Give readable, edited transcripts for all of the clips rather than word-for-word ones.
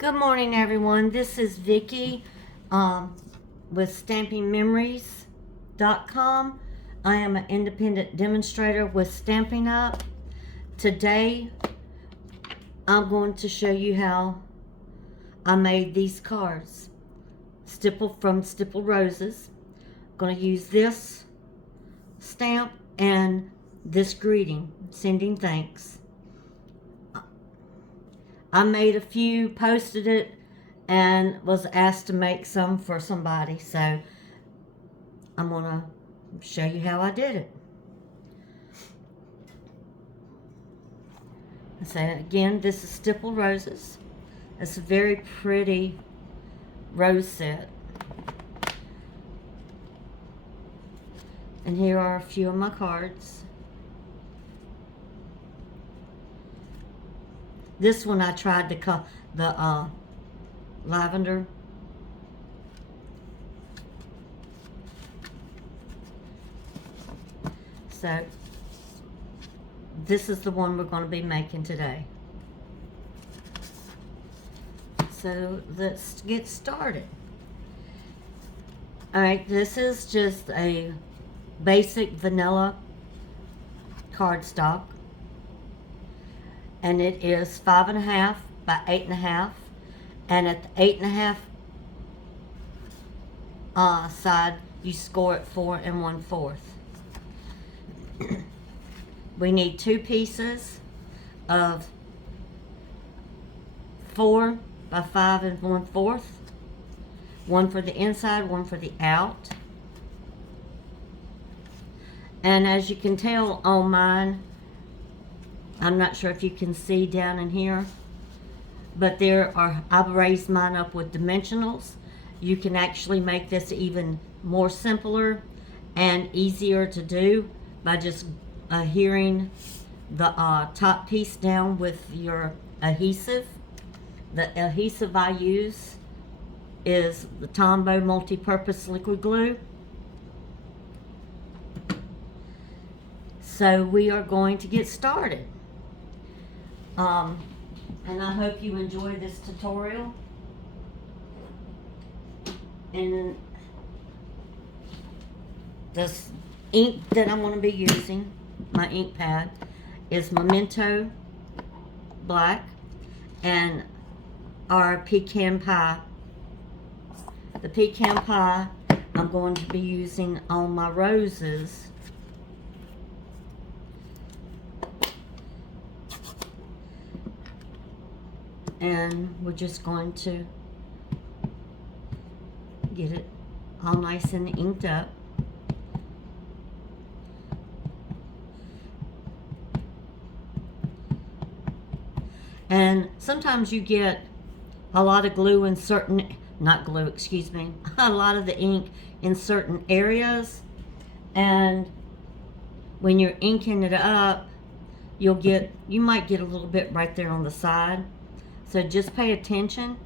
Good morning, everyone. This is Vicki with StampingMemories.com. I am an independent demonstrator with Stampin' Up. Today, I'm going to show you how I made these cards. From Stippled Roses. I'm going to use this stamp and this greeting, sending thanks. I made a few, posted it, and was asked to make some for somebody. So I'm going to show you how I did it. So again, this is Stippled Roses. It's a very pretty rose set. And here are a few of my cards. This one I tried the lavender. So this is the one we're going to be making today. So let's get started. Alright, this is just a basic vanilla cardstock. And it is 5.5 by 8.5, and at the 8.5 side, you score it 4 1/4. We need 2 pieces of 4 by 5 1/4. One for the inside, one for the out. And as you can tell on mine, I'm not sure if you can see down in here, but I've raised mine up with dimensionals. You can actually make this even more simpler and easier to do by just adhering the top piece down with your adhesive. The adhesive I use is the Tombow multi-purpose liquid glue. So we are going to get started. And I hope you enjoy this tutorial. And this ink that I'm going to be using, my ink pad, is Memento Black and our pecan pie. The pecan pie I'm going to be using on my roses. And we're just going to get it all nice and inked up. And sometimes you get a lot of glue in certain, not glue, excuse me, a lot of the ink in certain areas. And when you're inking it up, you might get a little bit right there on the side. So just pay attention.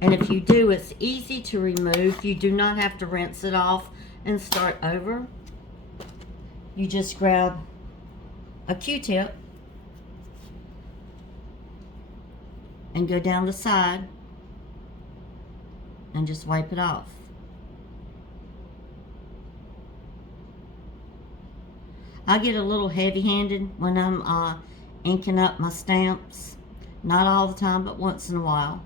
And if you do, it's easy to remove. You do not have to rinse it off and start over. You just grab a Q-tip and go down the side and just wipe it off. I get a little heavy-handed when I'm inking up my stamps. Not all the time, but once in a while.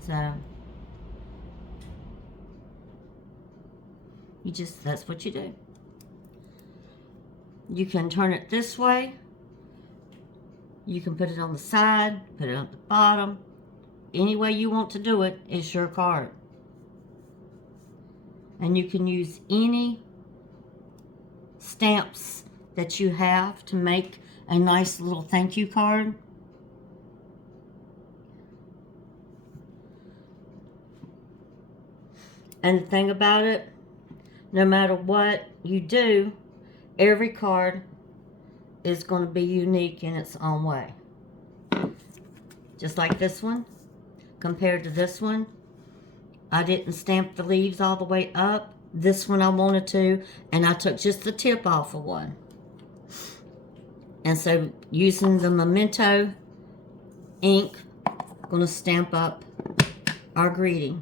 So, that's what you do. You can turn it this way. You can put it on the side, put it on the bottom. Any way you want to do it is your card. And you can use any stamps that you have to make a nice little thank you card. And the thing about it, no matter what you do, every card is going to be unique in its own way. Just like this one, compared to this one, I didn't stamp the leaves all the way up. This one I wanted to, and I took just the tip off of one. And so using the Memento ink, I'm going to stamp up our greeting.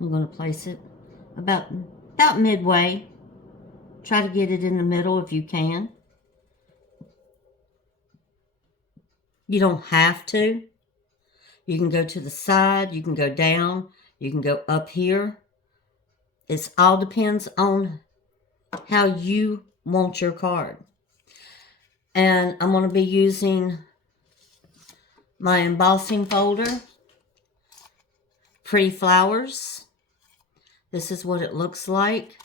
I'm going to place it about midway. Try to get it in the middle if you can. You don't have to. You can go to the side, you can go down, you can go up here. It all depends on how you want your card. And I'm going to be using my embossing folder, Pretty Flowers. This is what it looks like.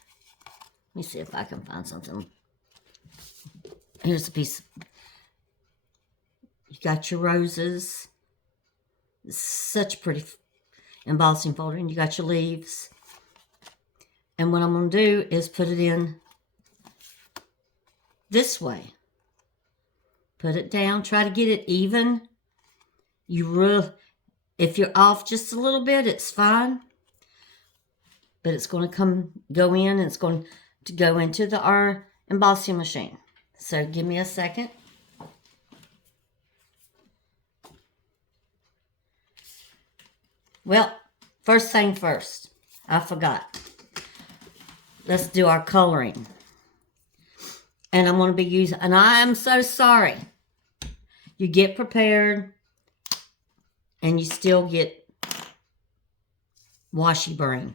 Let me see if I can find something. Here's a piece. You got your roses. It's such a pretty embossing folder. And you got your leaves. And what I'm going to do is put it in this way. Put it down. Try to get it even. If you're off just a little bit, it's fine. But it's going to go in, and it's going to go into our embossing machine. So give me a second. Well, first thing first. I forgot. Let's do our coloring. And I'm going to be using, and I am so sorry. You get prepared and you still get washy brain.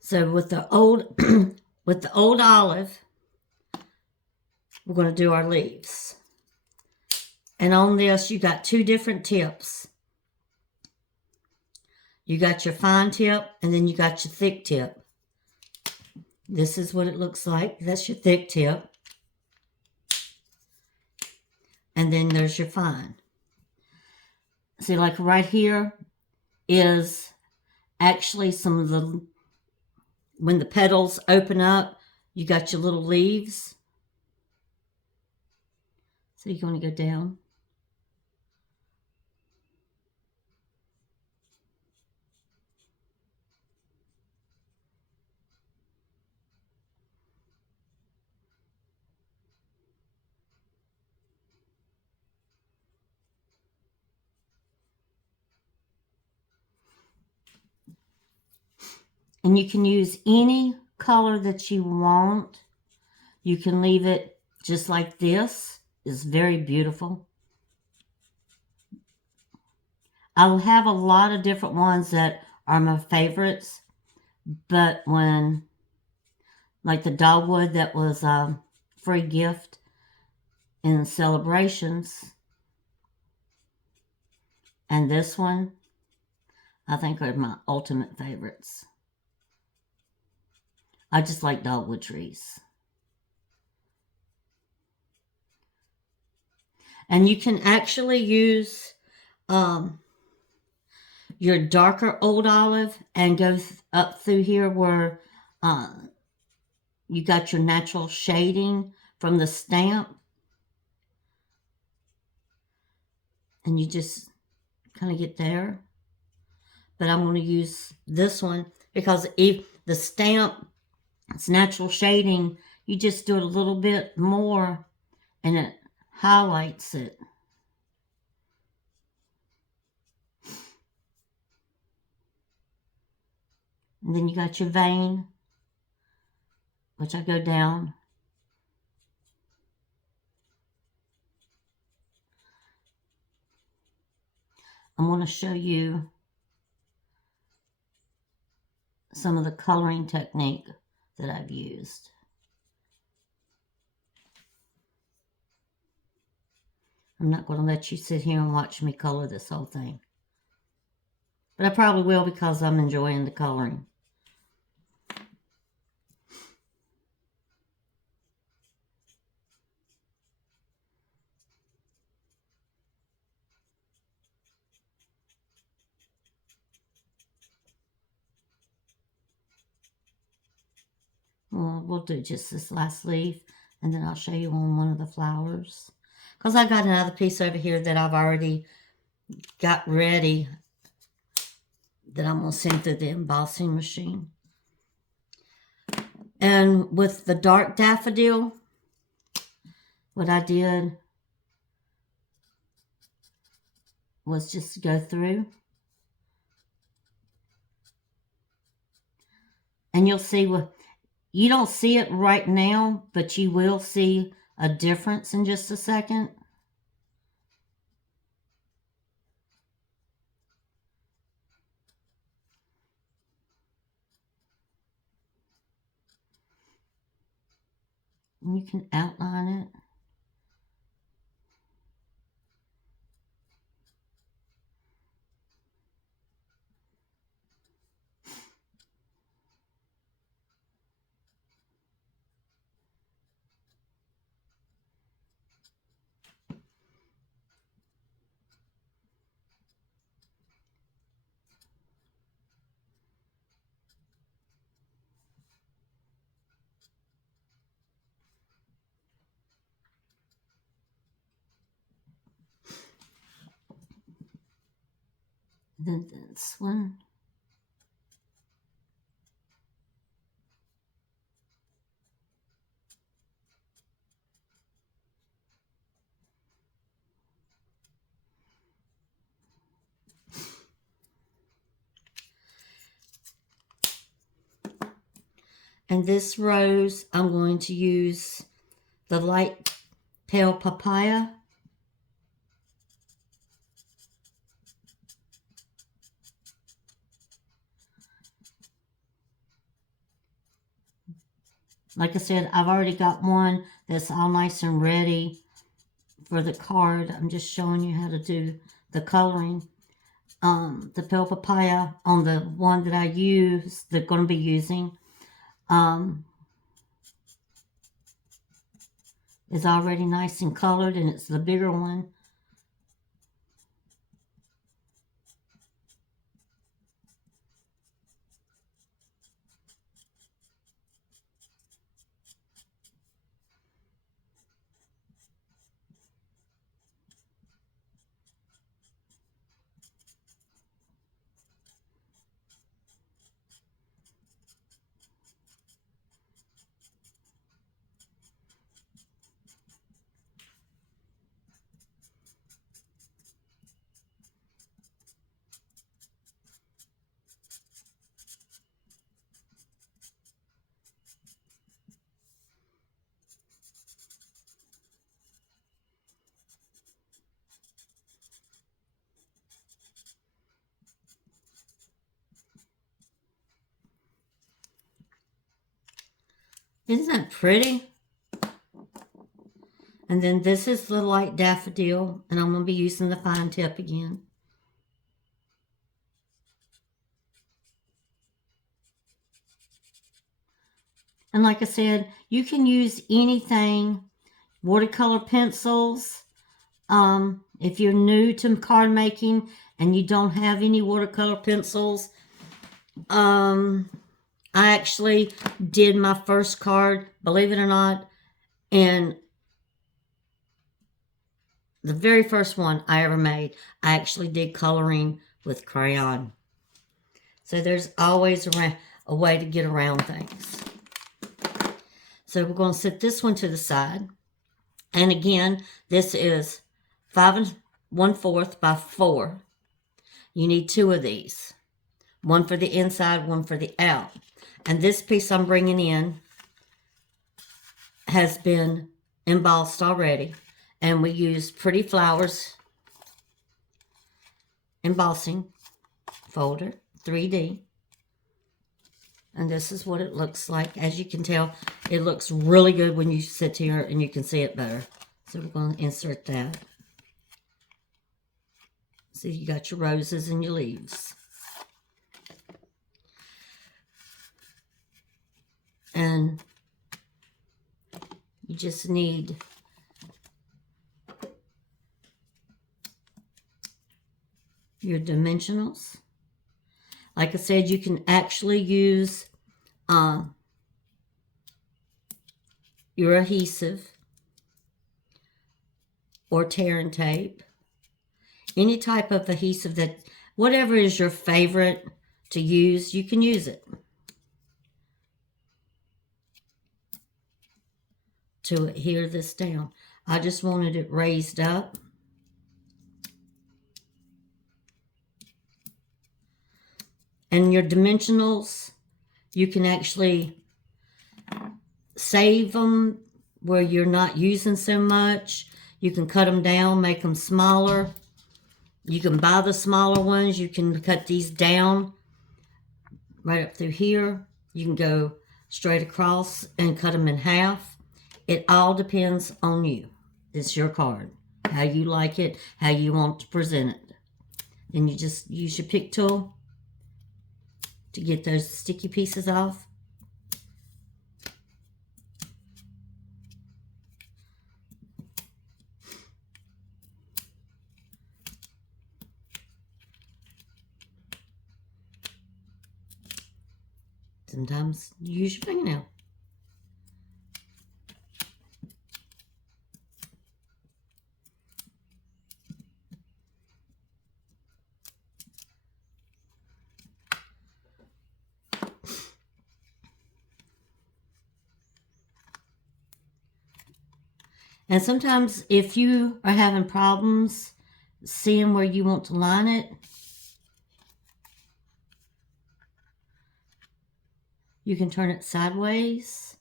So with the old with the old olive, we're going to do our leaves. And on this, you got two different tips. You got your fine tip, and then you got your thick tip. This is what it looks like. That's your thick tip. And then there's your fine. See, like right here is actually some of the, when the petals open up, you got your little leaves. So you're going to go down. And you can use any color that you want. You can leave it just like this. It's very beautiful. I'll have a lot of different ones that are my favorites. But when, like the dogwood that was a free gift in celebrations, and this one, I think are my ultimate favorites. I just like dogwood trees. And you can actually use your darker old olive and go up through here where you got your natural shading from the stamp. And you just kind of get there. But I'm going to use this one because if the stamp, it's natural shading, you just do it a little bit more and it highlights it. And then you got your vein, which I go down. I'm going to show you some of the coloring technique that I've used. I'm not going to let you sit here and watch me color this whole thing. But I probably will because I'm enjoying the coloring. Well, we'll do just this last leaf, and then I'll show you on one of the flowers. Because I got another piece over here that I've already got ready that I'm going to send through the embossing machine. And with the dark daffodil, what I did was just go through. And you'll see what, you don't see it right now, but you will see a difference in just a second. And you can outline it. Then this one. And this rose, I'm going to use the light pale papaya. Like I said, I've already got one that's all nice and ready for the card. I'm just showing you how to do the coloring. The pale papaya on the one that I use, they're going to be using, is already nice and colored, and it's the bigger one. Isn't that pretty? And then this is the light daffodil, and I'm going to be using the fine tip again. And like I said, you can use anything, watercolor pencils. If you're new to card making and you don't have any watercolor pencils, I actually did my first card, believe it or not, and the very first one I ever made, I actually did coloring with crayon. So there's always a way to get around things. So we're going to set this one to the side. And again, this is 5 1/4 by 4. You need 2 of these. One for the inside, one for the out. And this piece I'm bringing in has been embossed already. And we use Pretty Flowers embossing folder, 3D. And this is what it looks like. As you can tell, it looks really good when you sit here and you can see it better. So we're going to insert that. See, you got your roses and your leaves. And you just need your dimensionals. Like I said, you can actually use your adhesive or tear and tape. any type of adhesive that, whatever is your favorite to use, you can use it to adhere this down. I just wanted it raised up. And your dimensionals, you can actually save them where you're not using so much. You can cut them down, make them smaller. You can buy the smaller ones. You can cut these down right up through here. You can go straight across and cut them in half. It all depends on you. It's your card, how you like it, how you want to present it. And you just use your pick tool to get those sticky pieces off. Sometimes you use your fingernail. And sometimes if you are having problems seeing where you want to line it, you can turn it sideways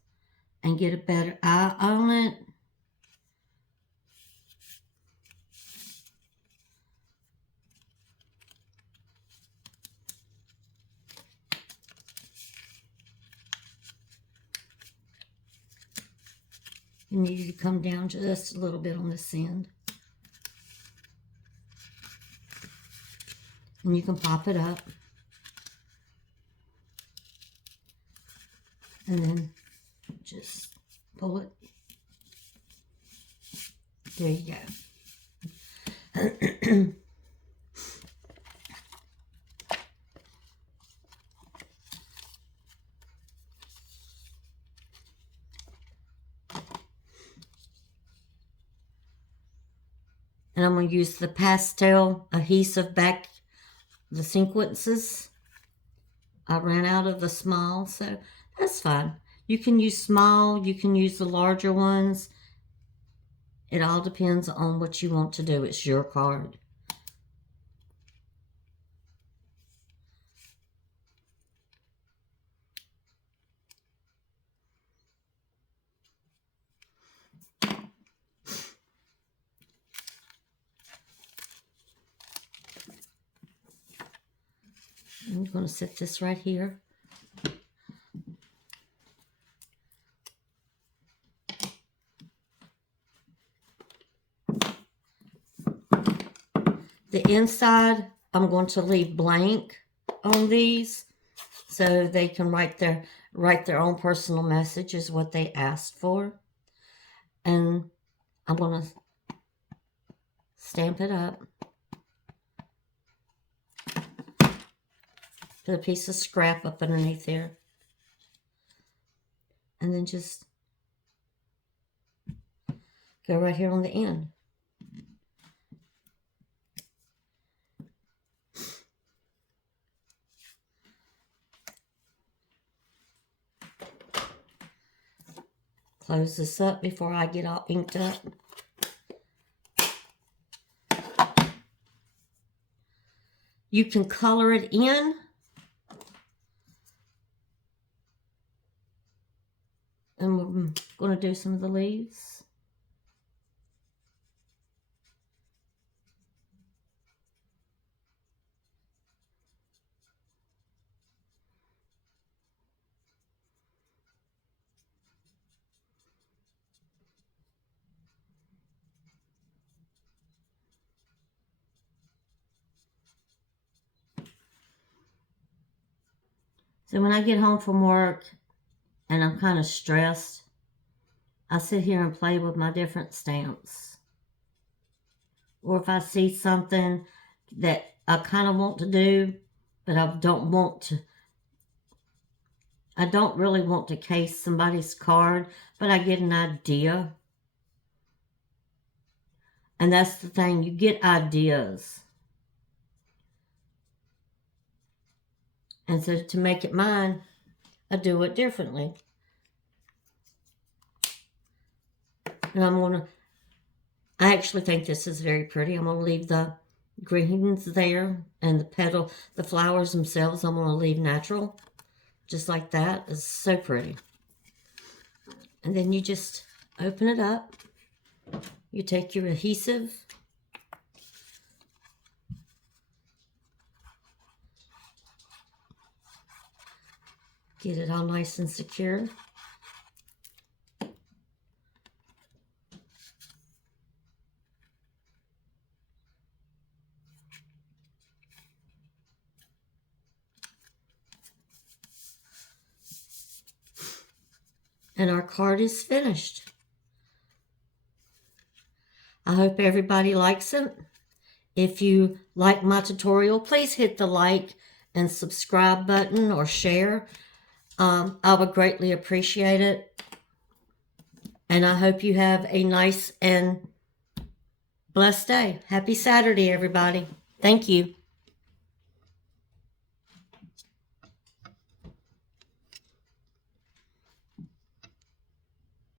and get a better eye on it. You need to come down just a little bit on this end. And you can pop it up. And then just pull it. There you go. And I'm going to use the pastel adhesive back the sequences. I ran out of the small, so that's fine. You can use small, you can use the larger ones. It all depends on what you want to do. It's your card. I'm going to set this right here. The inside, I'm going to leave blank on these so they can write their own personal message is what they asked for. And I'm going to stamp it up. Put a piece of scrap up underneath there. And then just go right here on the end. Close this up before I get all inked up. You can color it in. And we're going to do some of the leaves. So when I get home from work and I'm kind of stressed, I sit here and play with my different stamps. Or if I see something that I kind of want to do, but I don't really want to case somebody's card, but I get an idea. And that's the thing, you get ideas. And so to make it mine, I do it differently. And I actually think this is very pretty. I'm going to leave the greens there, and the flowers themselves, I'm going to leave natural. Just like that. It's so pretty. And then you just open it up. You take your adhesive. Get it all nice and secure. And our card is finished. I hope everybody likes it. If you like my tutorial, please hit the like and subscribe button or share. I would greatly appreciate it. And I hope you have a nice and blessed day. Happy Saturday, everybody. Thank you.